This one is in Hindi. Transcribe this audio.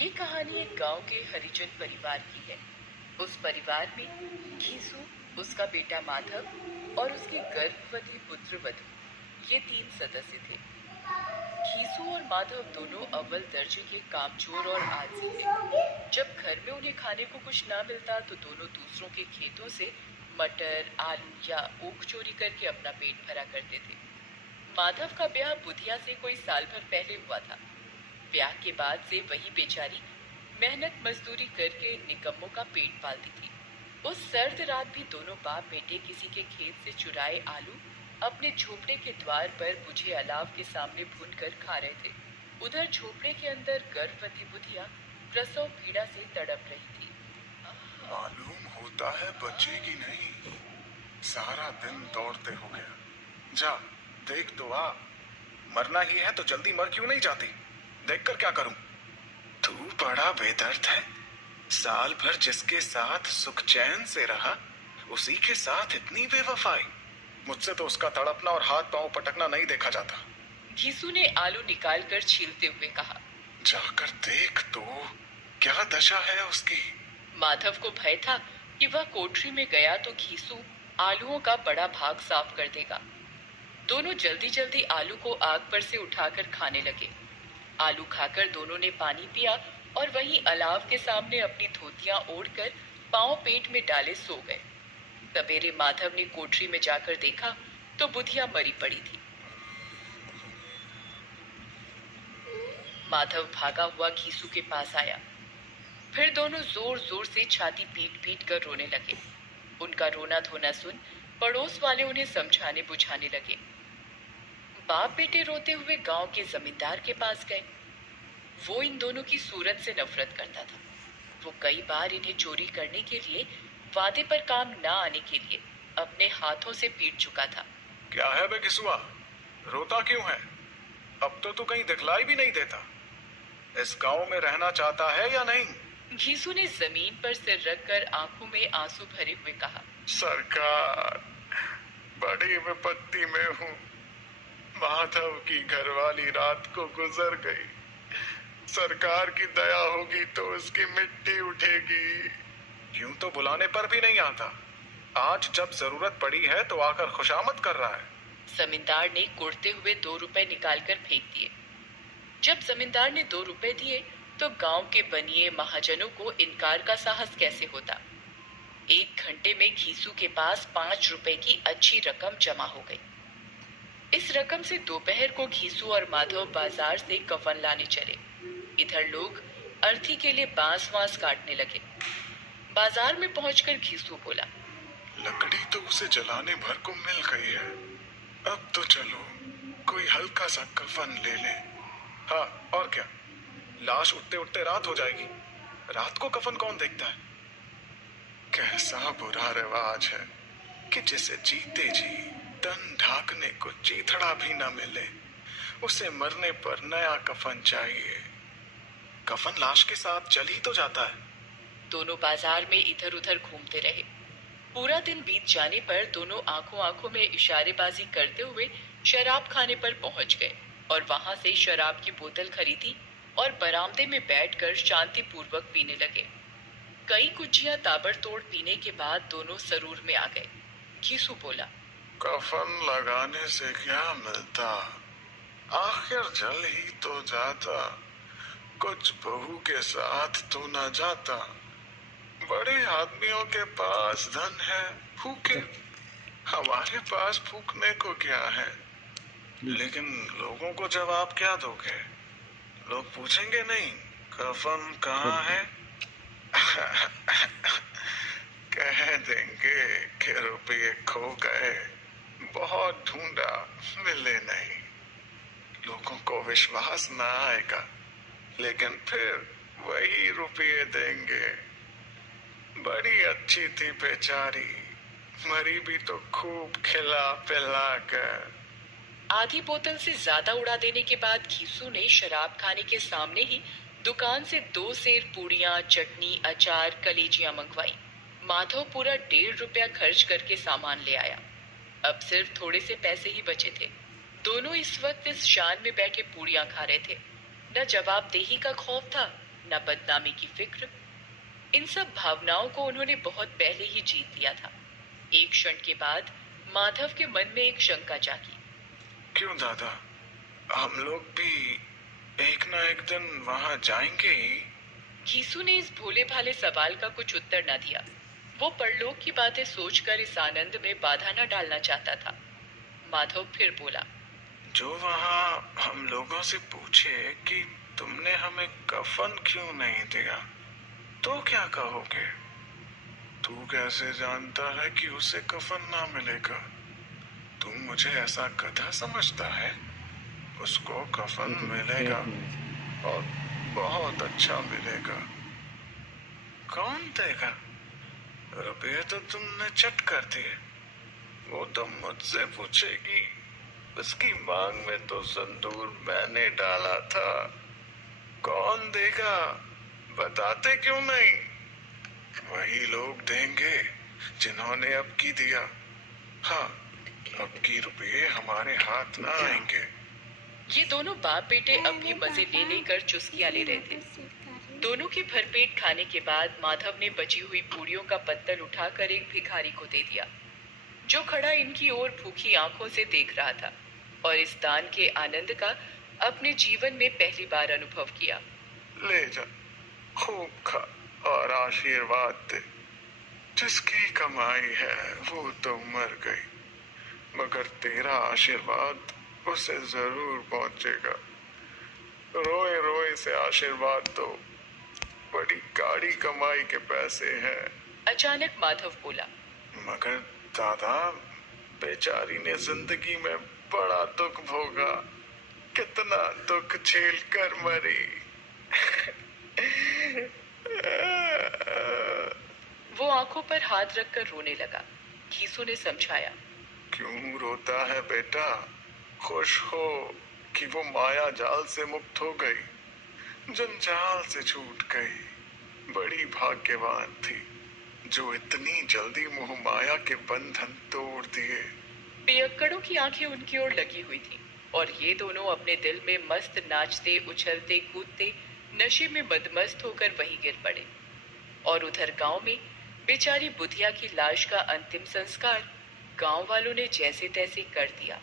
ये कहानी एक गांव के हरिजन परिवार की है। उस परिवार में घीसू, उसका बेटा माधव और उसके गर्भवती पुत्र वधु, ये तीन सदस्य थे। घीसू और माधव दोनों अव्वल दर्जे के कामचोर और आलसी थे। जब घर में उन्हें खाने को कुछ ना मिलता तो दोनों दूसरों के खेतों से मटर, आलू या ऊख चोरी करके अपना पेट भरा करते थे। माधव का ब्याह बुधिया से कोई साल भर पहले हुआ था। ब्याह के बाद से वही बेचारी मेहनत मजदूरी करके निकम्मों का पेट पालती थी। उस सर्द रात भी दोनों बाप बेटे किसी के खेत से चुराए आलू अपने झोपड़े के द्वार पर बुझे अलाव के सामने भून कर खा रहे थे। उधर झोपड़े के अंदर गर्भवती बुधिया प्रसव पीड़ा से तड़प रही थी। मालूम होता है बचेगी नहीं। सारा दिन दौड़ते हो गया। जा देख तो आ। मरना ही है तो जल्दी मर क्यों नहीं जाती? देखकर क्या करूं? तू बड़ा बेदर्द है। साल भर जिसके साथ सुख चैन से रहा, उसी के साथ इतनी बेवफाई। मुझसे तो उसका तड़पना और हाथ पांव पटकना नहीं देखा जाता। घीसू ने आलू निकालकर छीलते हुए कहा, जाकर देख तो, क्या दशा है उसकी। माधव को भय था कि वह कोठरी में गया तो घीसू आलूओं का बड़ा भाग साफ कर देगा। दोनों जल्दी जल्दी आलू को आग पर से उठाकर खाने लगे। आलू खाकर दोनों ने पानी पिया और वहीं अलाव के सामने अपनी धोतियां ओढ़कर पांव पेट में डाले सो गए। सवेरे माधव ने कोठरी में जाकर देखा तो बुधिया मरी पड़ी थी। माधव भागा हुआ घीसू के पास आया। फिर दोनों जोर जोर से छाती पीट पीट कर रोने लगे। उनका रोना धोना सुन पड़ोस वाले उन्हें समझाने बुझाने लगे। बाप बेटे रोते हुए गांव के जमींदार के पास गए। वो इन दोनों की सूरत से नफरत करता था। वो कई बार इन्हें चोरी करने के लिए, वादे पर काम ना आने के लिए अपने हाथों से पीट चुका था। क्या है बे घिसुआ, रोता क्यों है? अब तो तू कहीं दिखलाई भी नहीं देता। इस गांव में रहना चाहता है या नहीं? घीसू ने जमीन पर सिर रखकर आंखों में आंसू भरे हुए कहा, सरकार, बड़ी विपत्ति में हूँ। माधव की घरवाली रात को गुजर गई। सरकार की दया होगी तो उसकी मिट्टी उठेगी। यूं तो बुलाने पर भी नहीं आता। आज जब जरूरत पड़ी है तो आकर खुशामद कर रहा है। जमींदार ने कुड़ते हुए 2 रुपए निकालकर फेंक दिए। जब जमींदार ने 2 रुपए दिए तो गांव के बनिए महाजनों को इनकार का साहस कैसे होता। 1 घंटे में घीसू के पास 5 रुपए की अच्छी रकम जमा हो गई। इस रकम से दोपहर को घीसू और माधव बाजार से कफन लाने चले। इधर लोग अर्थी के लिए बांस वांस काटने लगे। बाजार में पहुंचकर घीसू बोला, लकड़ी तो उसे जलाने भर को मिल गई है। अब तो चलो कोई हल्का सा कफन ले ले। हाँ और क्या, लाश उठते उठते रात हो जाएगी। रात को कफन कौन देखता है? कैसा बुरा रिवाज है कि जिसे जीते जी तन ढाकने को चीथड़ा भी न मिले, उसे मरने पर नया कफन चाहिए। कफन लाश के साथ चल ही तो जाता है। दोनों बाजार में इधर उधर घूमते रहे। पूरा दिन बीत जाने पर दोनों आंखों आंखों में इशारेबाजी करते हुए शराब खाने पर पहुंच गए और वहां से शराब की बोतल खरीदी और बरामदे में बैठकर शांतिपूर्वक पीने लगे। कई कुज्जियां ताबड़तोड़ पीने के बाद दोनों सरूर में आ गए। घीसू बोला, कफन लगाने से क्या मिलता? आखिर जल ही तो जाता। कुछ बहू के साथ तो न जाता। बड़े आदमियों के पास धन है, फूके। हमारे पास फूकने को क्या है? लेकिन लोगों को जवाब क्या दोगे? लोग पूछेंगे नहीं कफन कहाँ है? कह देंगे कि रुपये खो गए, बहुत ढूंढा मिले नहीं। लोगों को विश्वास ना आएगा, लेकिन फिर वही रुपये देंगे। बड़ी अच्छी थी बेचारी, मरी भी तो खूब खिला पिला कर। आधी बोतल से ज्यादा उड़ा देने के बाद घीसू ने शराब खाने के सामने ही दुकान से 2 सेर पूड़ियां, चटनी, अचार, कलेजियां मंगवाई। माधव पूरा 1.5 रुपया खर्च करके सामान ले आया। अब सिर्फ थोड़े से पैसे ही बचे थे। दोनों इस वक्त इस शान में बैठे पूड़ियां खा रहे थे। न जवाबदेही का खौफ था न बदनामी की फिक्र। इन सब भावनाओं को उन्होंने बहुत पहले ही जीत लिया था। एक क्षण के बाद माधव के मन में एक शंका जागी। क्यों दादा, हम लोग भी एक ना एक दिन वहां जाएंगे ही। घीसू ने इस भोले भाले सवाल का कुछ उत्तर न दिया। वो परलोक की बातें सोचकर इस आनंद में बाधा न डालना चाहता था। माधव फिर बोला, जो वहां हम लोगों से पूछे कि तुमने हमें कफन क्यों नहीं दिया, तो क्या कहोगे? तू कैसे जानता है कि उसे कफन ना मिलेगा? तू मुझे ऐसा गधा समझता है? उसको कफन मिलेगा और बहुत अच्छा मिलेगा। कौन देगा? रुपये तो तुमने चट कर दिए। वो तो मुझसे पूछेगी, उसकी मांग में तो संदूर मैंने डाला था। कौन देगा? बताते क्यों नहीं? वही लोग देंगे जिन्होंने अब की दिया। हाँ, अब की रुपये हमारे हाथ ना आएंगे। ये दोनों बाप बेटे अब भी मजे ले लेकर चुस्कियां ले रहे थे। दोनों के भरपेट खाने के बाद माधव ने बची हुई पूरियों का पत्तल उठाकर एक भिखारी को दे दिया, जो खड़ा इनकी ओर भूखी आंखों से देख रहा था और इस दान के आनंद का अपने जीवन में पहली बार अनुभव किया। ले जा, खूब खा और आशीर्वाद दे। जिसकी कमाई है वो तो मर गई, मगर तेरा आशीर्वाद उसे जरूर पहुंचेगा। रोए रोए से आशीर्वाद दो, बड़ी गाड़ी कमाई के पैसे हैं। अचानक माधव बोला, मगर दादा, बेचारी ने जिंदगी में बड़ा दुख भोगा, कितना दुख झेल कर मरी। वो आंखों पर हाथ रखकर रोने लगा। घीसू ने समझाया, क्यों रोता है बेटा? खुश हो कि वो माया जाल से मुक्त हो गई, जंजाल से छूट गई। बड़ी भाग्यवान थी जो इतनी जल्दी मोह माया के बंधन तोड़ दिए। पियक्कड़ों की आंखें उनकी ओर लगी हुई थी और ये दोनों अपने दिल में मस्त नाचते उछलते कूदते नशे में मदमस्त होकर वहीं गिर पड़े। और उधर गांव में बेचारी बुधिया की लाश का अंतिम संस्कार गांव वालों ने जैसे तैसे कर दिया।